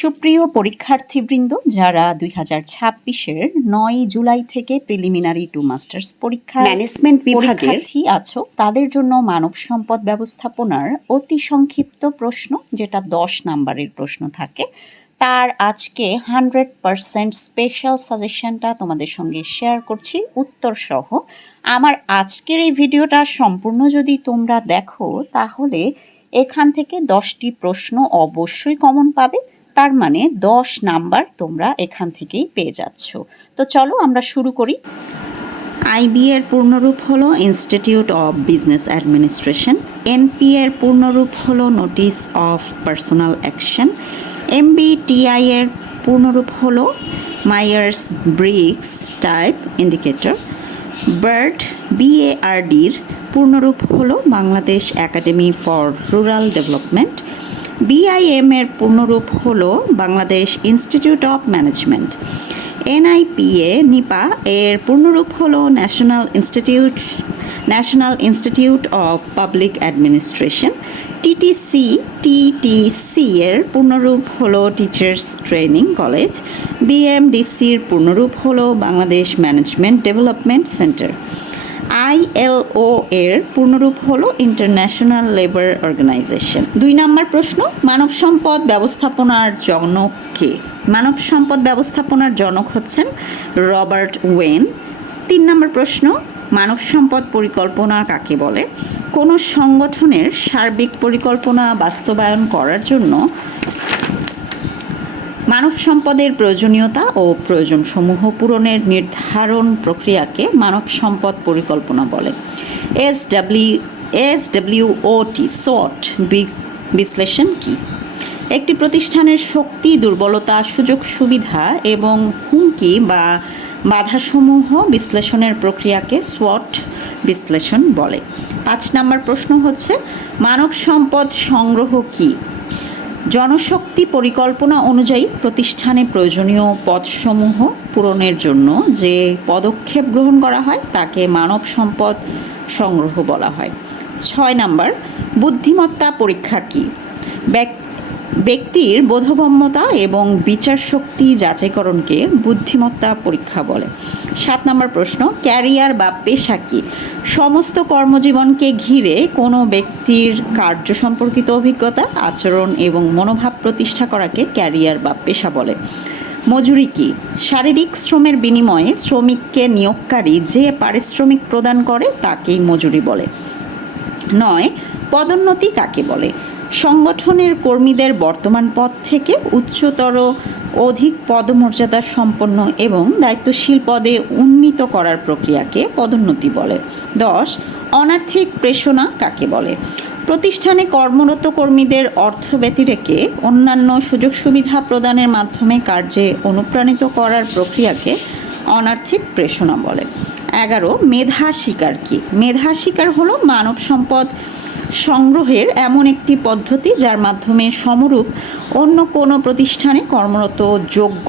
সুপ্রিয় পরীক্ষার্থীবৃন্দ, যারা 2026-এর 9 জুলাই থেকে প্রিলিমিনারি টু মাস্টার্স পরীক্ষা ম্যানেজমেন্ট বিভাগের আছো, তাদের জন্য মানব সম্পদ ব্যবস্থাপনার অতি সংক্ষিপ্ত প্রশ্ন, যেটা 10 নাম্বারের প্রশ্ন থাকে, তার আজকে 100% স্পেশাল সাজেশনটা তোমাদের সঙ্গে শেয়ার করছি উত্তর সহ। আমার আজকের এই ভিডিওটা সম্পূর্ণ যদি তোমরা দেখো, তাহলে এখান থেকে 10টি প্রশ্ন অবশ্যই কমন পাবে। তার মানে 10 নাম্বার তোমরা এখান থেকেই পেয়ে যাচ্ছ। তো চলো আমরা শুরু করি। আইবি এর পূর্ণরূপ হলো institute of business administration. NP এর পূর্ণরূপ হলো notice of personal action. MBTI এর পূর্ণরূপ হলো Myers Briggs type indicator. BARD বিএআরডির পূর্ণরূপ হলো Bangladesh academy for rural development. BIM এর পূর্ণরূপ হলো Bangladesh institute of management. NIPA NIPA এর পূর্ণরূপ হলো national institute of public administration. TTC এর পূর্ণরূপ হলো টিচার্স ট্রেনিং কলেজ। বিএমডিসির পূর্ণরূপ হলো Bangladesh management development centre. ILO এর পূর্ণরূপ হলো ইন্টারন্যাশনাল লেবার অর্গানাইজেশন। 2 নম্বর প্রশ্ন, মানব সম্পদ ব্যবস্থাপনার জনক কে? মানব সম্পদ ব্যবস্থাপনার জনক হচ্ছেন রবার্ট ওয়েন। 3 নম্বর প্রশ্ন, মানব সম্পদ পরিকল্পনা কাকে বলে? কোনো সংগঠনের সার্বিক পরিকল্পনা বাস্তবায়ন করার জন্য মানব সম্পদের প্রয়োজনীয়তা ও প্রয়োজনসমূহ পূরণের নির্ধারণ প্রক্রিয়াকে মানব সম্পদ পরিকল্পনা বলে। এসডব্লিউওটি SWOT বিশ্লেষণ কি? একটি প্রতিষ্ঠানের শক্তি, দুর্বলতা, সুযোগ সুবিধা এবং হুমকি বা বাধাসমূহ বিশ্লেষণের প্রক্রিয়াকে SWOT বিশ্লেষণ বলে। 5 নম্বর প্রশ্ন হচ্ছে, মানব সম্পদ সংগ্রহ কি? জনশক্তি পরিকল্পনা অনুযায়ী প্রতিষ্ঠানে প্রয়োজনীয় পদসমূহ পূরণের জন্য যে পদক্ষেপ গ্রহণ করা হয় তাকে মানব সম্পদ সংগ্রহ বলা হয়। 6 নম্বর, বুদ্ধিমত্তা পরীক্ষা কি? ব্যক্তির বোধগম্যতা এবং বিচার শক্তি যাচাইকরণকে বুদ্ধিমত্তা পরীক্ষা বলে। 7 নম্বর প্রশ্ন, ক্যারিয়ার বা পেশা কি? সমস্ত কর্মজীবনকে ঘিরে কোনো ব্যক্তির কার্য সম্পর্কিত অভিজ্ঞতা, আচরণ এবং মনোভাব প্রতিষ্ঠা করাকে ক্যারিয়ার বা পেশা বলে। মজুরি কি? শারীরিক শ্রমের বিনিময়ে শ্রমিককে নিয়োগকারী যে পারিশ্রমিক প্রদান করে তাকেই মজুরি বলে। 9, পদোন্নতি কাকে বলে? সংগঠনের কর্মীদের বর্তমান পদ থেকে উচ্চতর, অধিক পদমর্যাদা সম্পন্ন এবং দায়িত্বশীল পদে উন্নীত করার প্রক্রিয়াকে পদোন্নতি বলে। 10, অনার্থিক প্রেষণা কাকে বলে? প্রতিষ্ঠানে কর্মরত কর্মীদের অর্থ ব্যতিরেকে অন্যান্য সুযোগ সুবিধা প্রদানের মাধ্যমে কার্যে অনুপ্রাণিত করার প্রক্রিয়াকে অনার্থিক প্রেষণা বলে। 11, মেধা শিকার কি? মেধা শিকার হলো মানব সম্পদ সংগ্রহের এমন একটি পদ্ধতি যার মাধ্যমে সমরূপ অন্য কোনো প্রতিষ্ঠানে কর্মরত যোগ্য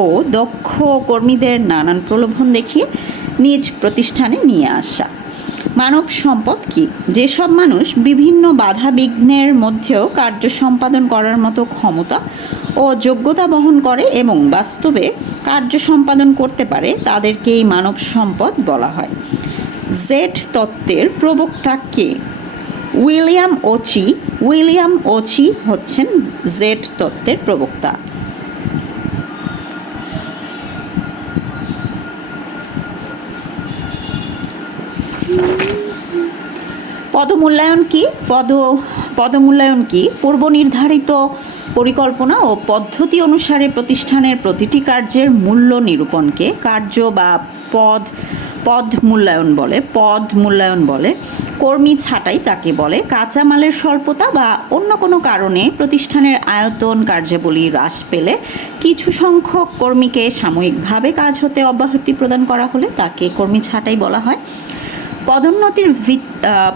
ও দক্ষ কর্মীদের নানান প্রলোভন দেখিয়ে নিজ প্রতিষ্ঠানে নিয়ে আসা। মানব সম্পদ কি? যেসব মানুষ বিভিন্ন বাধা বিঘ্নের মধ্যেও কার্য সম্পাদন করার মতো ক্ষমতা ও যোগ্যতা বহন করে এবং বাস্তবে কার্য সম্পাদন করতে পারে তাদেরকেই মানব সম্পদ বলা হয়। জেড তত্ত্বের প্রবক্তা কে? উইলিয়াম ওচি হচ্ছেন জেড তত্ত্বের প্রবক্তা। পদমূল্যায়ন কি? পদমূল্যায়ন কি? পূর্ব নির্ধারিত পরিকল্পনা ও পদ্ধতি অনুসারে প্রতিষ্ঠানের প্রতিটি কার্যের মূল্য নিরূপণকে কার্য বা পদ মূল্যায়ন বলে। কর্মী ছাঁটাই কাকে বলে? কাঁচামালের স্বল্পতা বা অন্য কোনো কারণে প্রতিষ্ঠানের আয়তন কার্যাবলী হ্রাস পেলে কিছু সংখ্যক কর্মীকে সাময়িকভাবে কাজ হতে অব্যাহতি প্রদান করা হলে তাকে কর্মী ছাঁটাই বলা হয়।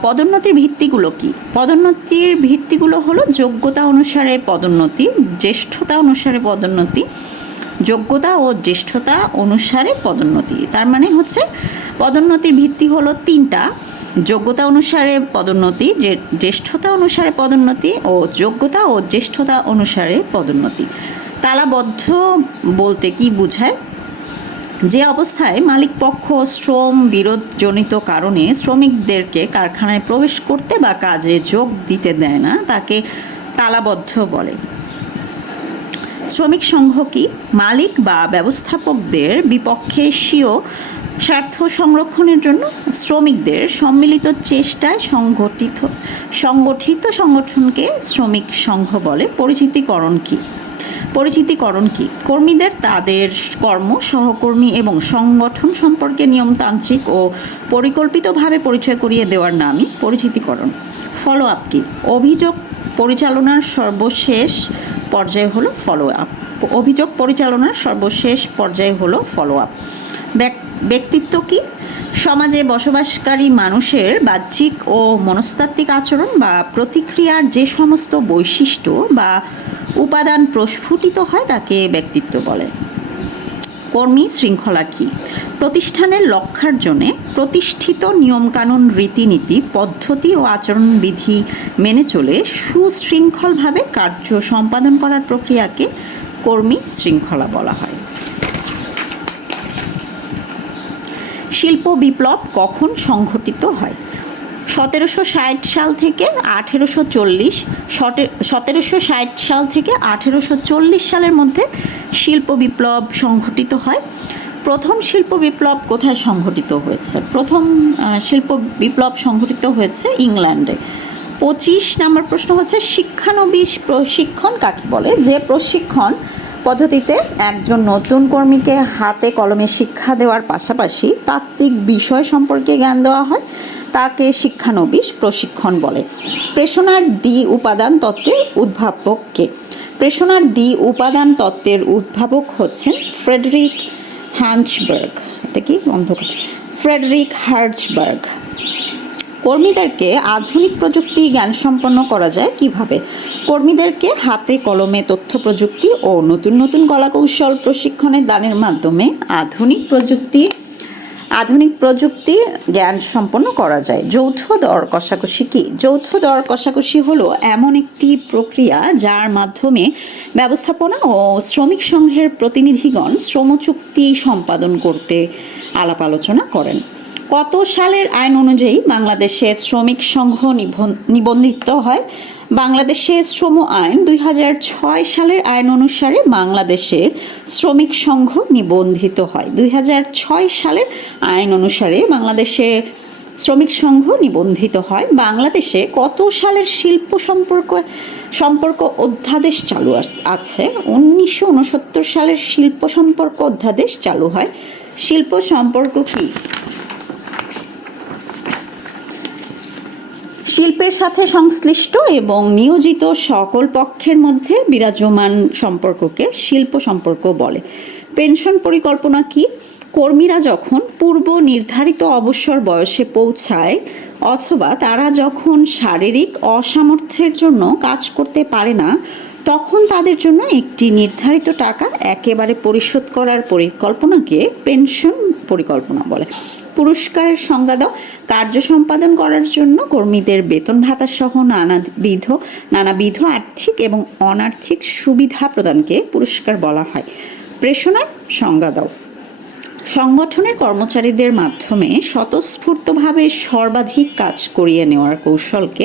পদোন্নতির ভিত্তিগুলো কি? পদোন্নতির ভিত্তিগুলো হলো যোগ্যতা অনুসারে পদোন্নতি, জ্যেষ্ঠতা অনুসারে পদোন্নতি, যোগ্যতা ও জ্যেষ্ঠতা অনুসারে পদোন্নতি। তার মানে হচ্ছে পদোন্নতির ভিত্তি হলো 3টা: যোগ্যতা অনুসারে পদোন্নতি, জ্যেষ্ঠতা অনুসারে পদোন্নতি ও যোগ্যতা ও জ্যেষ্ঠতা অনুসারে পদোন্নতি। তালাবদ্ধ বলতে কি বোঝায়? যে অবস্থায় মালিক পক্ষ শ্রম বিরোধজনিত কারণে শ্রমিকদেরকে কারখানায় প্রবেশ করতে বা কাজে যোগ দিতে দেয় না, তাকে তালাবদ্ধ বলে। শ্রমিক সংঘ কি? মালিক বা ব্যবস্থাপকদের বিপক্ষে স্বীয় স্বার্থ সংরক্ষণের জন্য শ্রমিকদের সম্মিলিত চেষ্টায় সংগঠিত সংগঠনকে শ্রমিক সংঘ বলে। পরিচিতিকরণ কি? কর্মীদের তাদের কর্ম, সহকর্মী এবং সংগঠন সম্পর্কে নিয়মতান্ত্রিক ও পরিকল্পিতভাবে পরিচয় করিয়ে দেওয়ার নামই পরিচিতিকরণ। ফলো আপ কি? অভিযোগ পরিচালনার সর্বশেষ পর্যায়ে হলো ফলো আপ। ব্যক্তিত্ব কি? সমাজে বসবাসকারী মানুষের বাহ্যিক ও মনস্তাত্ত্বিক আচরণ বা প্রতিক্রিয়ার যে সমস্ত বৈশিষ্ট্য বা উপাদান প্রস্ফুটিত হয় তাকে ব্যক্তিত্ব বলে। কর্মী শৃঙ্খলা কি? প্রতিষ্ঠানের লক্ষ্যার্জনে প্রতিষ্ঠিত নিয়মকানুন, রীতিনীতি, পদ্ধতি ও আচরণবিধি মেনে চলে সুশৃঙ্খলভাবে কার্য সম্পাদন করার প্রক্রিয়াকে কর্মী শৃঙ্খলা বলা হয়। শিল্প বিপ্লব কখন সংঘটিত হয়? 1760 সাল থেকে 1840 সালের মধ্যে শিল্প বিপ্লব সংঘটিত হয়। প্রথম শিল্প বিপ্লব কোথায় সংঘটিত হয়েছে? প্রথম শিল্প বিপ্লব সংঘটিত হয়েছে ইংল্যান্ডে। 25 নম্বর প্রশ্ন হচ্ছে শিক্ষানবিশ প্রশিক্ষণ কাকে বলে? যে প্রশিক্ষণ পদ্ধতিতে একজন নতুন কর্মীকে হাতে কলমে শিক্ষা দেওয়ার পাশাপাশি তাত্ত্বিক বিষয় সম্পর্কে জ্ঞান দেওয়া হয় তাকে শিক্ষানবিশ প্রশিক্ষণ বলে। প্রেষণার দ্বি উপাদান তত্ত্বের উদ্ভাবক কে? প্রেষণার দ্বি উপাদান তত্ত্বের উদ্ভাবক হচ্ছেন ফ্রেডরিক হার্জবার্গ। এটা কি অন্ধকার? ফ্রেডরিক হার্জবার্গ। কর্মীদেরকে আধুনিক প্রযুক্তি জ্ঞান সম্পন্ন করা যায় কিভাবে? কর্মীদেরকে হাতে কলমে তথ্য প্রযুক্তি ও নতুন নতুন কলাকৌশল প্রশিক্ষণের দানের মাধ্যমে আধুনিক প্রযুক্তি জ্ঞান সম্পন্ন করা যায়। যৌথ দর কষাকষি কি? যৌথ দর কষাকষি হলো এমন একটি প্রক্রিয়া যার মাধ্যমে ব্যবস্থাপনা ও শ্রমিক সংঘের প্রতিনিধিগণ শ্রমচুক্তি সম্পাদন করতে আলাপ আলোচনা করেন। কত সালের আইন অনুযায়ী বাংলাদেশে শ্রমিক সংঘ নিবন্ধিত হয়? বাংলাদেশে শ্রম আইন 2006 সালের আইন অনুসারে বাংলাদেশে শ্রমিক সংঘ নিবন্ধিত হয়। 2006 সালের আইন অনুসারে বাংলাদেশে শ্রমিক সংঘ নিবন্ধিত হয়। বাংলাদেশে কত সালের শিল্প সম্পর্ক অধ্যাদেশ চালু আছে? 1969 সালের শিল্প সম্পর্ক অধ্যাদেশ চালু হয়। শিল্প সম্পর্ক কি? শিল্পের সাথে সংশ্লিষ্ট এবং নিয়োজিত সকল পক্ষের মধ্যে বিরাজমান সম্পর্ককে শিল্প সম্পর্ক বলে। পেনশন পরিকল্পনা কি? কর্মীরা যখন পূর্ব নির্ধারিত অবসর বয়সে পৌঁছায় অথবা তারা যখন শারীরিক অসামর্থ্যের জন্য কাজ করতে পারে না, তখন তাদের জন্য একটি নির্ধারিত টাকা একেবারে পরিশোধ করার পরিকল্পনাকে পেনশন পরিকল্পনা বলে। পুরস্কারের সংজ্ঞা দাও। কার্য সম্পাদন করার জন্য কর্মীদের বেতন ভাতা সহ নানাবিধ আর্থিক এবং অনার্থিক সুবিধা প্রদানকে পুরস্কার বলা হয়। প্রেষণার সংজ্ঞা দাও। সংগঠনের কর্মচারীদের মাধ্যমে স্বতঃস্ফূর্তভাবে সর্বাধিক কাজ করিয়ে নেওয়ার কৌশলকে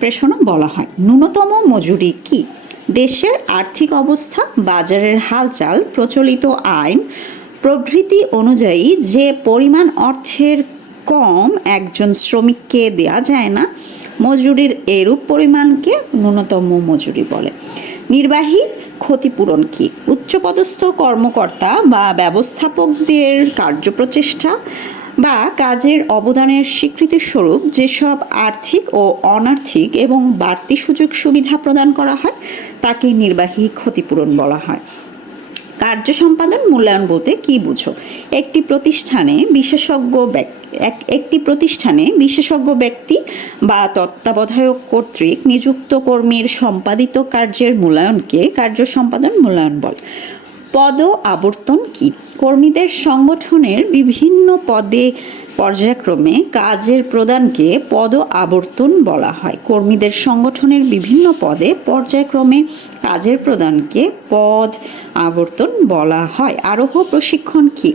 প্রেষণা বলা হয়। ন্যূনতম মজুরি কি? দেশের আর্থিক অবস্থা, বাজারের হালচাল, প্রচলিত আইন প্রভৃতি অনুযায়ী যে পরিমাণ অর্থের কম একজন শ্রমিককে দেয়া যায় না, মজুরির এরূপ পরিমাণকে ন্যূনতম মজুরি বলে। নির্বাহী ক্ষতিপূরণ কি? উচ্চপদস্থ কর্মকর্তা বা ব্যবস্থাপকদের কার্যপ্রচেষ্টা বা কাজের অবদানের স্বীকৃতিস্বরূপ যেসব আর্থিক ও অনার্থিক এবং বাড়তি সুযোগ সুবিধা প্রদান করা হয় তাকে নির্বাহী ক্ষতিপূরণ বলা হয়। কার্য সম্পাদন মূল্যায়ন বলতে কি বুঝো? একটি প্রতিষ্ঠানে বিশেষজ্ঞ ব্যক্তি বা তত্ত্বাবধায়ক কর্তৃক নিযুক্ত কর্মীর সম্পাদিত কার্যের মূল্যায়নকে কার্য সম্পাদন মূল্যায়ন বলে। পদ আবর্তন কি? কর্মীদের সংগঠনের বিভিন্ন পদে পর্যায়ক্রমে কাজের প্রদানকে পদ আবর্তন বলা হয়। কর্মীদের সংগঠনের বিভিন্ন পদে পর্যায়ক্রমে কাজের প্রদানকে পদ আবর্তন বলা হয়। আরোহ প্রশিক্ষণ কি?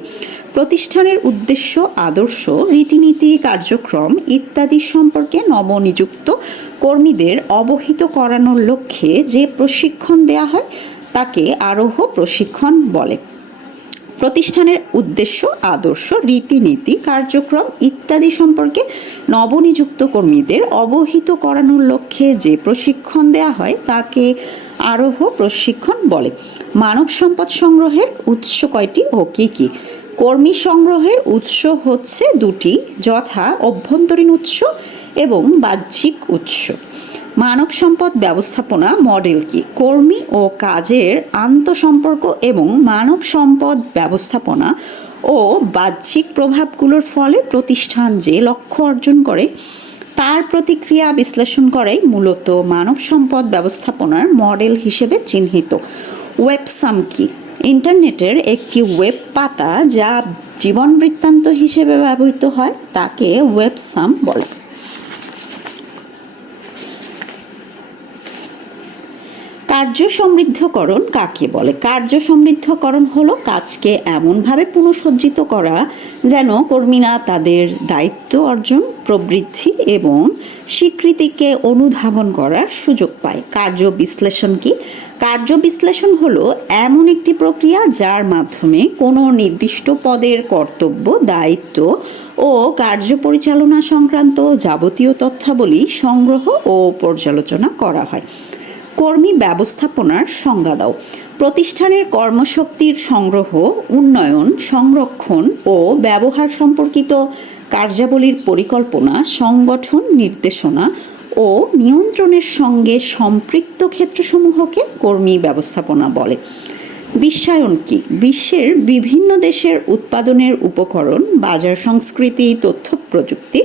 প্রতিষ্ঠানের উদ্দেশ্য, আদর্শ, রীতিনীতি, কার্যক্রম ইত্যাদি সম্পর্কে নবনিযুক্ত কর্মীদের অবহিত করানোর লক্ষ্যে যে প্রশিক্ষণ দেয়া হয় তাকে আরোহ প্রশিক্ষণ বলে। প্রতিষ্ঠানের উদ্দেশ্য, আদর্শ, রীতিনীতি, কার্যক্রম ইত্যাদি সম্পর্কে নবনিযুক্ত কর্মীদের অবহিত করানোর লক্ষ্যে যে প্রশিক্ষণ দেয়া হয় তাকে আরোহ প্রশিক্ষণ বলে। মানব সম্পদ সংগ্রহের উৎস কয়টি ও কী কী? কর্মী সংগ্রহের উৎস হচ্ছে দুটি, যথা অভ্যন্তরীণ উৎস এবং বাহ্যিক উৎস। মানব সম্পদ ব্যবস্থাপনা মডেল কি? কর্মী ও কাজের আন্তঃসম্পর্ক এবং মানব সম্পদ ব্যবস্থাপনা ও বাহ্যিক প্রভাবগুলোর ফলে প্রতিষ্ঠান যে লক্ষ্য অর্জন করে তার প্রতিক্রিয়া বিশ্লেষণ করেই মূলত মানব সম্পদ ব্যবস্থাপনার মডেল হিসেবে চিহ্নিত। ওয়েবসাম কি? ইন্টারনেটের একটি ওয়েব পাতা যা জীবন বৃত্তান্ত হিসেবে ব্যবহৃত হয় তাকে ওয়েবসাম বলে। কার্য সমৃদ্ধকরণ কাকে বলে? কার্য সমৃদ্ধকরণ হলো কাজকে এমনভাবে পুনঃসজ্জিত করা যেন কর্মীরা তাদের দায়িত্ব অর্জন, প্রবৃদ্ধি এবং স্বীকৃতিকে অনুধাবন করার সুযোগ পায়। কার্য বিশ্লেষণ কি? কার্য বিশ্লেষণ হলো এমন একটি প্রক্রিয়া যার মাধ্যমে কোনো নির্দিষ্ট পদের কর্তব্য, দায়িত্ব ও কার্য পরিচালনা সংক্রান্ত যাবতীয় তথ্যাবলী সংগ্রহ ও পর্যালোচনা করা হয়। কর্মী ব্যবস্থাপনার সংজ্ঞা দাও। প্রতিষ্ঠানের কর্মশক্তির সংগ্রহ, উন্নয়ন, সংরক্ষণ ও ব্যবহার সম্পর্কিত কার্যাবলীর পরিকল্পনা, সংগঠন, নির্দেশনা ও নিয়ন্ত্রণের সঙ্গে সম্পৃক্ত ক্ষেত্রসমূহকে কর্মী ব্যবস্থাপনা বলে। বিশ্বায়ন কি? বিশ্বের বিভিন্ন দেশের উৎপাদনের উপকরণ, বাজার সংস্কৃতি, তথ্য প্রযুক্তি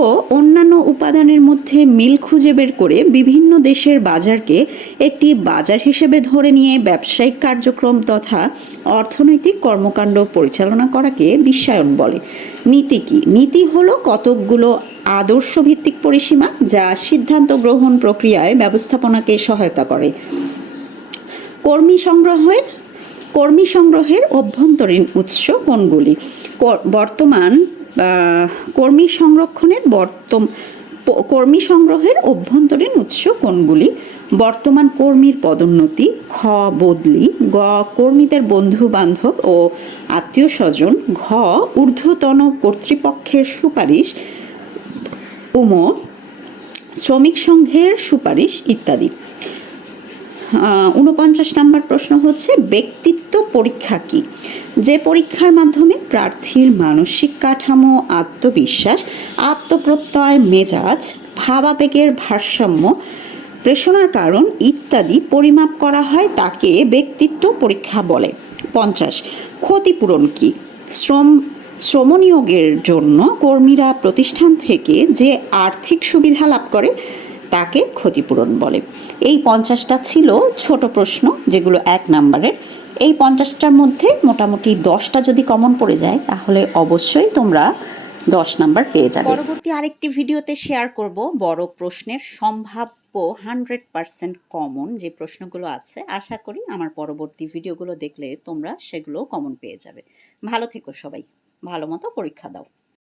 ও অন্যান্য উপাদানের মধ্যে মিল খুঁজে বের করে বিভিন্ন দেশের বাজারকে একটি বাজার হিসেবে ধরে নিয়ে ব্যবসায়িক কার্যক্রম তথা অর্থনৈতিক কর্মকাণ্ড পরিচালনা করাকে বিশ্বায়ন বলে। নীতি কি? নীতি হলো কতকগুলো আদর্শভিত্তিক পরিসীমা যা সিদ্ধান্ত গ্রহণ প্রক্রিয়ায় ব্যবস্থাপনাকে সহায়তা করে। কর্মী সংগ্রহের অভ্যন্তরীণ উৎস কোনগুলি? কর্মী সংগ্রহের অভ্যন্তরীণ উৎস কোনগুলি? বর্তমান কর্মীর পদোন্নতি, খ বদলি, গ কর্মীদের বন্ধু বান্ধব ও আত্মীয় স্বজন, ঘ ঊর্ধ্বতন কর্তৃপক্ষের সুপারিশ, উম শ্রমিক সংঘের সুপারিশ ইত্যাদি। 49 নম্বর প্রশ্ন হচ্ছে ব্যক্তিত্ব পরীক্ষা কি? যে পরীক্ষার মাধ্যমে প্রার্থীর মানসিক কাঠামো, আত্মবিশ্বাস, আত্মপ্রত্যয়, মেজাজ, ভাবাবেগের ভারসাম্য, প্রেষণার কারণ ইত্যাদি পরিমাপ করা হয় তাকে ব্যক্তিত্ব পরীক্ষা বলে। 50 ক্ষতিপূরণ কি? শ্রমনিয়োগের জন্য কর্মীরা প্রতিষ্ঠান থেকে যে আর্থিক সুবিধা লাভ করে তাকে ক্ষতিপূরণ বলে। এই 50টা ছিল ছোট প্রশ্ন যেগুলো 1 নম্বরের। এই 50টার মধ্যে মোটামুটি 10টা যদি কমন পড়ে যায় তাহলে অবশ্যই তোমরা 10 নাম্বার পেয়ে যাবে। পরবর্তী আরেকটি ভিডিওতে শেয়ার করব বড় প্রশ্নের সম্ভাব্য 100% কমন যে প্রশ্নগুলো আছে। আশা করি আমার পরবর্তী ভিডিওগুলো দেখলে তোমরা সেগুলো কমন পেয়ে যাবে। ভালো থেকো সবাই, ভালো মতো পরীক্ষা দাও।